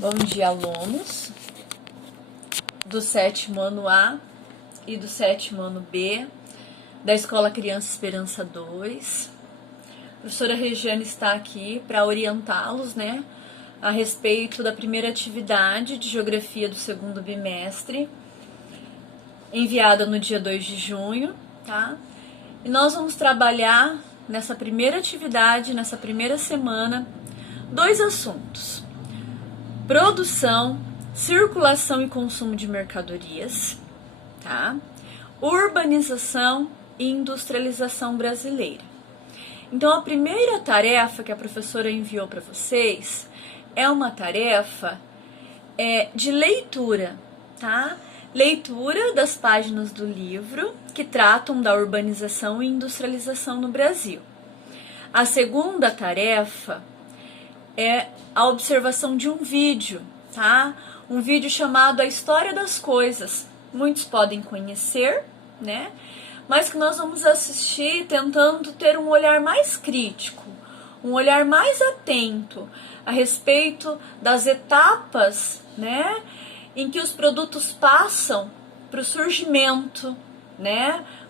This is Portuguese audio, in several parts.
Bom dia, alunos do sétimo ano A e do sétimo ano B da Escola Criança Esperança 2. A professora Regiane está aqui para orientá-los, a respeito da primeira atividade de Geografia do segundo bimestre, enviada no dia 2 de junho, tá? E nós vamos trabalhar nessa primeira atividade, nessa primeira semana, dois assuntos: produção, circulação e consumo de mercadorias, tá? Urbanização e industrialização brasileira. Então, a primeira tarefa que a professora enviou para vocês é uma tarefa de leitura, tá? Leitura das páginas do livro que tratam da urbanização e industrialização no Brasil. A segunda tarefa é a observação de um vídeo, tá? Um vídeo chamado A História das Coisas. Muitos podem conhecer, mas que nós vamos assistir tentando ter um olhar mais crítico, um olhar mais atento a respeito das etapas, em que os produtos passam para o surgimento,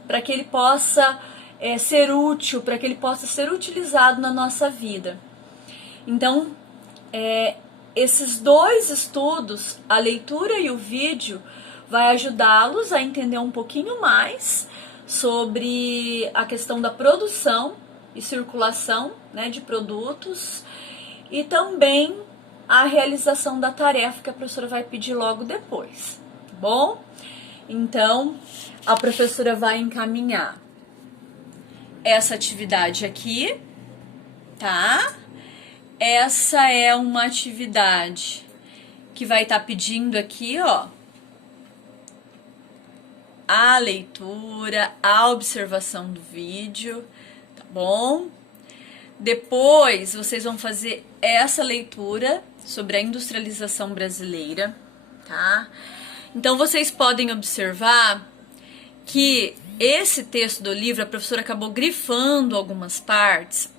para que ele possa ser útil, para que ele possa ser utilizado na nossa vida. Então, esses dois estudos, a leitura e o vídeo, vai ajudá-los a entender um pouquinho mais sobre a questão da produção e circulação, de produtos, e também a realização da tarefa que a professora vai pedir logo depois, tá bom? Então, a professora vai encaminhar essa atividade aqui, tá? Essa é uma atividade que vai estar pedindo aqui, a leitura, a observação do vídeo, tá bom? Depois vocês vão fazer essa leitura sobre a industrialização brasileira, tá? Então vocês podem observar que esse texto do livro, a professora acabou grifando algumas partes.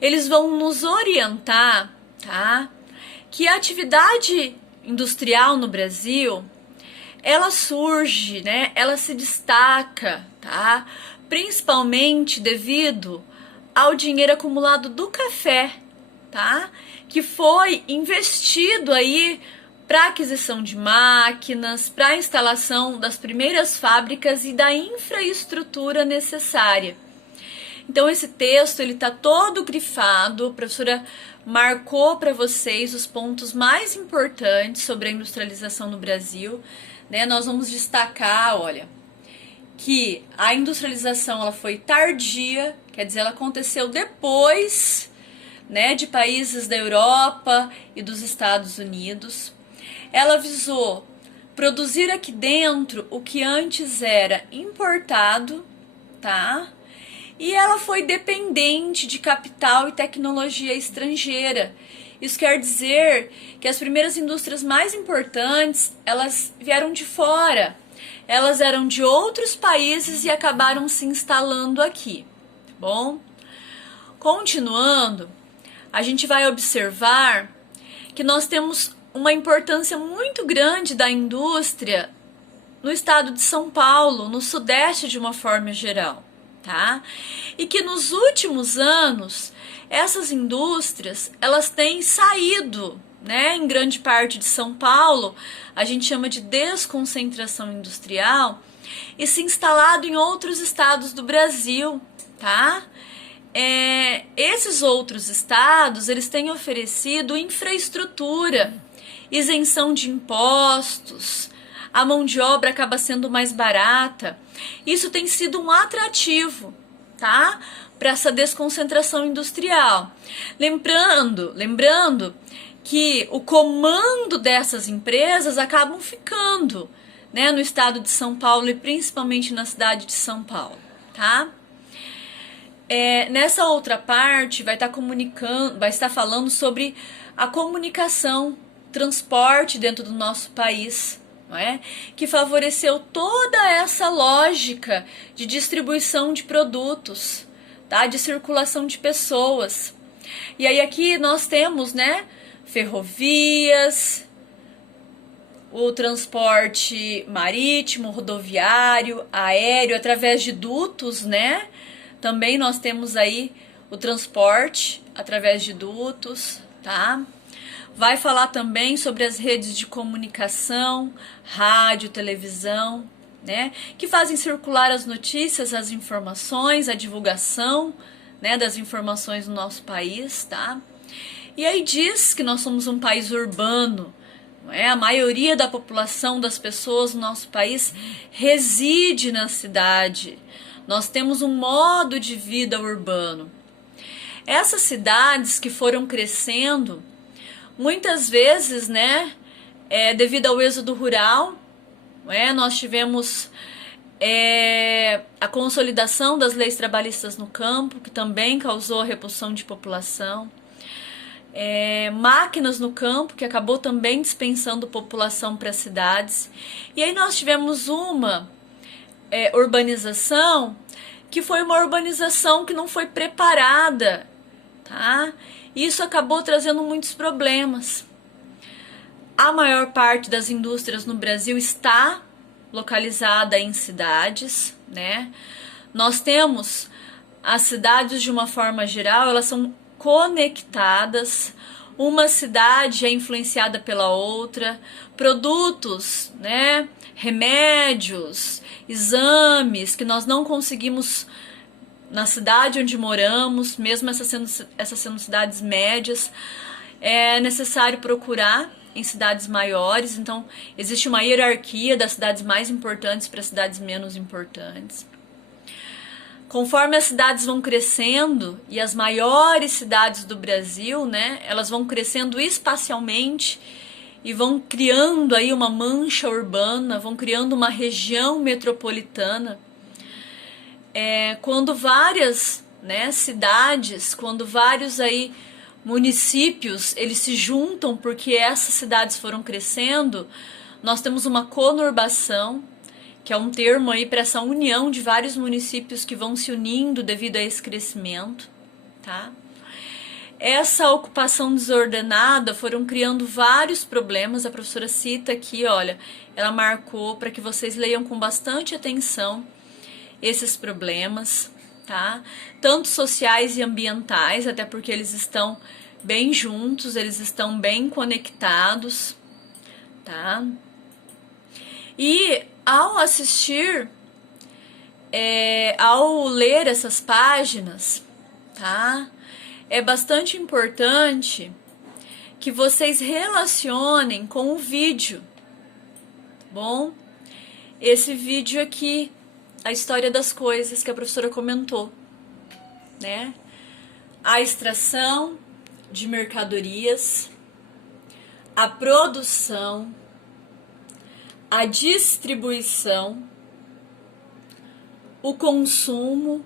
Eles vão nos orientar, tá? Que a atividade industrial no Brasil, ela surge, ela se destaca, tá? Principalmente devido ao dinheiro acumulado do café, tá? Que foi investido aí para aquisição de máquinas, para a instalação das primeiras fábricas e da infraestrutura necessária. Então, esse texto, ele tá todo grifado, a professora marcou para vocês os pontos mais importantes sobre a industrialização no Brasil, Nós vamos destacar, que a industrialização ela foi tardia, quer dizer, ela aconteceu depois, de países da Europa e dos Estados Unidos. Ela visou produzir aqui dentro o que antes era importado, tá? E ela foi dependente de capital e tecnologia estrangeira. Isso quer dizer que as primeiras indústrias mais importantes, elas vieram de fora. Elas eram de outros países e acabaram se instalando aqui, tá bom? Continuando, a gente vai observar que nós temos uma importância muito grande da indústria no estado de São Paulo, no Sudeste de uma forma geral. Tá? E que nos últimos anos essas indústrias elas têm saído, em grande parte de São Paulo, a gente chama de desconcentração industrial, e se instalado em outros estados do Brasil, tá? Esses outros estados eles têm oferecido infraestrutura, isenção de impostos, a mão de obra acaba sendo mais barata. Isso tem sido um atrativo, tá? Para essa desconcentração industrial. Lembrando que o comando dessas empresas acabam ficando, no estado de São Paulo e principalmente na cidade de São Paulo, tá? Nessa outra parte vai estar falando sobre a comunicação, transporte dentro do nosso país, que favoreceu toda essa lógica de distribuição de produtos, tá? De circulação de pessoas. E aí aqui nós temos, ferrovias, o transporte marítimo, rodoviário, aéreo, através de dutos, né? Também nós temos aí o transporte através de dutos, tá? Vai falar também sobre as redes de comunicação, rádio, televisão, né? Que fazem circular as notícias, as informações, a divulgação, né, das informações no nosso país, tá? E aí diz que nós somos um país urbano, não é? A maioria da população das pessoas no nosso país reside na cidade. Nós temos um modo de vida urbano. Essas cidades que foram crescendo, muitas vezes, né, devido ao êxodo rural, nós tivemos a consolidação das leis trabalhistas no campo, que também causou a repulsão de população. Máquinas no campo, que acabou também dispensando população para as cidades. E aí nós tivemos uma urbanização que foi uma urbanização que não foi preparada, tá? Isso acabou trazendo muitos problemas. A maior parte das indústrias no Brasil está localizada em cidades, né? Nós temos as cidades de uma forma geral, elas são conectadas, uma cidade é influenciada pela outra, produtos, né? Remédios, exames que nós não conseguimos na cidade onde moramos, mesmo essas sendo cidades médias, é necessário procurar em cidades maiores. Então existe uma hierarquia das cidades mais importantes para as cidades menos importantes. Conforme as cidades vão crescendo, e as maiores cidades do Brasil, né, elas vão crescendo espacialmente e vão criando aí uma mancha urbana, vão criando uma região metropolitana. Quando várias, né, cidades, quando vários aí municípios, eles se juntam porque essas cidades foram crescendo, nós temos uma conurbação, que é um termo aí para essa união de vários municípios que vão se unindo devido a esse crescimento, tá? Essa ocupação desordenada foram criando vários problemas. A professora cita aqui, olha, ela marcou para que vocês leiam com bastante atenção esses problemas, tá? Tanto sociais e ambientais, até porque eles estão bem juntos, eles estão bem conectados, tá? E ao assistir, ao ler essas páginas, tá? É bastante importante que vocês relacionem com o vídeo, tá bom? Esse vídeo aqui, a história das coisas que a professora comentou, né? A extração de mercadorias, a produção, a distribuição, o consumo,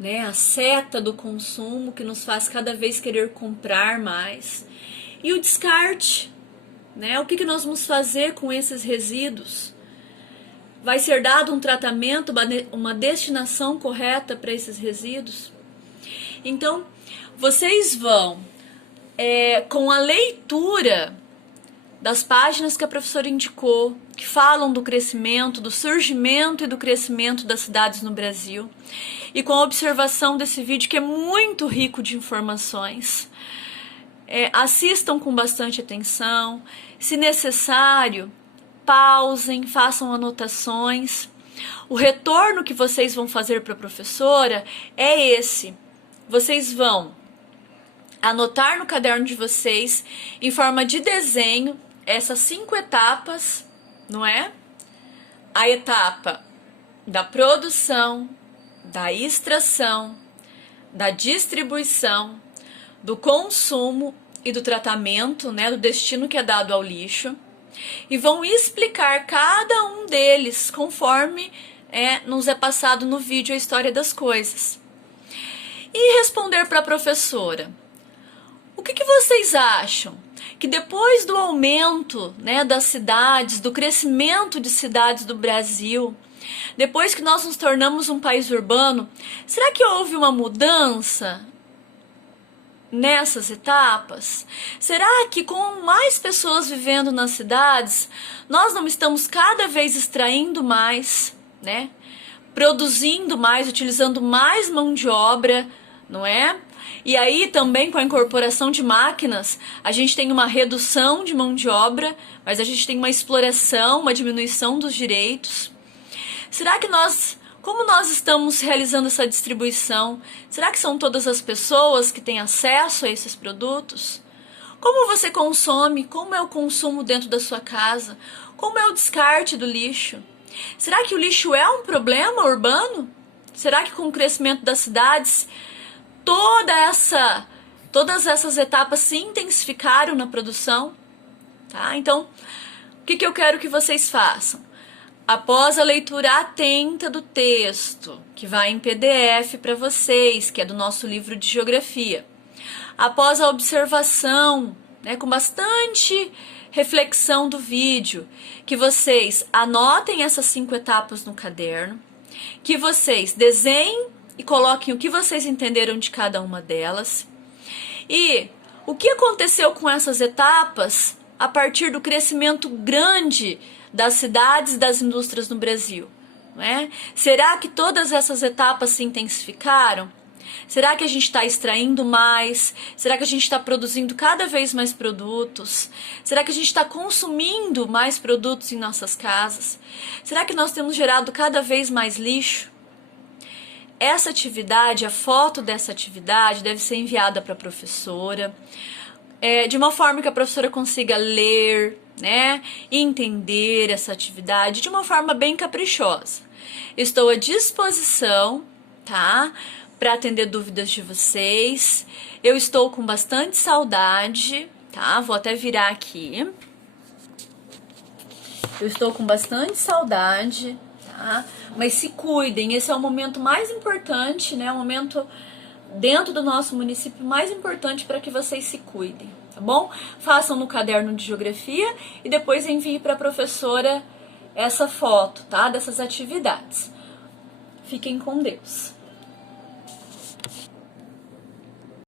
né? A seta do consumo que nos faz cada vez querer comprar mais, e o descarte, né? O que nós vamos fazer com esses resíduos? Vai ser dado um tratamento, uma destinação correta para esses resíduos? Então, vocês vão, com a leitura das páginas que a professora indicou, que falam do crescimento, do surgimento e do crescimento das cidades no Brasil, e com a observação desse vídeo que é muito rico de informações, assistam com bastante atenção, se necessário, pausem, façam anotações. O retorno que vocês vão fazer para a professora é esse. Vocês vão anotar no caderno de vocês, em forma de desenho, essas 5 etapas, não é? A etapa da produção, da extração, da distribuição, do consumo e do tratamento, né, do destino que é dado ao lixo, e vão explicar cada um deles conforme nos é passado no vídeo a história das coisas. E responder para a professora: o que vocês acham? Que depois do aumento, né, das cidades, do crescimento de cidades do Brasil, depois que nós nos tornamos um país urbano, será que houve uma mudança nessas etapas? Será que com mais pessoas vivendo nas cidades, nós não estamos cada vez extraindo mais, né? Produzindo mais, utilizando mais mão de obra, não é? E aí também com a incorporação de máquinas, a gente tem uma redução de mão de obra, mas a gente tem uma exploração, uma diminuição dos direitos. Será que como nós estamos realizando essa distribuição? Será que são todas as pessoas que têm acesso a esses produtos? Como você consome? Como é o consumo dentro da sua casa? Como é o descarte do lixo? Será que o lixo é um problema urbano? Será que com o crescimento das cidades, todas essas etapas se intensificaram na produção? Tá? Então, o que eu quero que vocês façam? Após a leitura atenta do texto, que vai em PDF para vocês, que é do nosso livro de geografia, após a observação, né, com bastante reflexão do vídeo, que vocês anotem essas 5 etapas no caderno, que vocês desenhem e coloquem o que vocês entenderam de cada uma delas, e o que aconteceu com essas etapas a partir do crescimento grande das cidades e das indústrias no Brasil, não é? Será que todas essas etapas se intensificaram? Será que a gente está extraindo mais? Será que a gente está produzindo cada vez mais produtos? Será que a gente está consumindo mais produtos em nossas casas? Será que nós temos gerado cada vez mais lixo? Essa atividade, a foto dessa atividade deve ser enviada para a professora, de uma forma que a professora consiga ler, né, entender essa atividade de uma forma bem caprichosa. Estou à disposição, tá, para atender dúvidas de vocês. Eu estou com bastante saudade, tá? Vou até virar aqui. Eu estou com bastante saudade, tá? Mas se cuidem, esse é o momento mais importante, né? O momento dentro do nosso município mais importante para que vocês se cuidem, tá bom? Façam no caderno de geografia e depois envie para a professora essa foto, tá? Dessas atividades. Fiquem com Deus.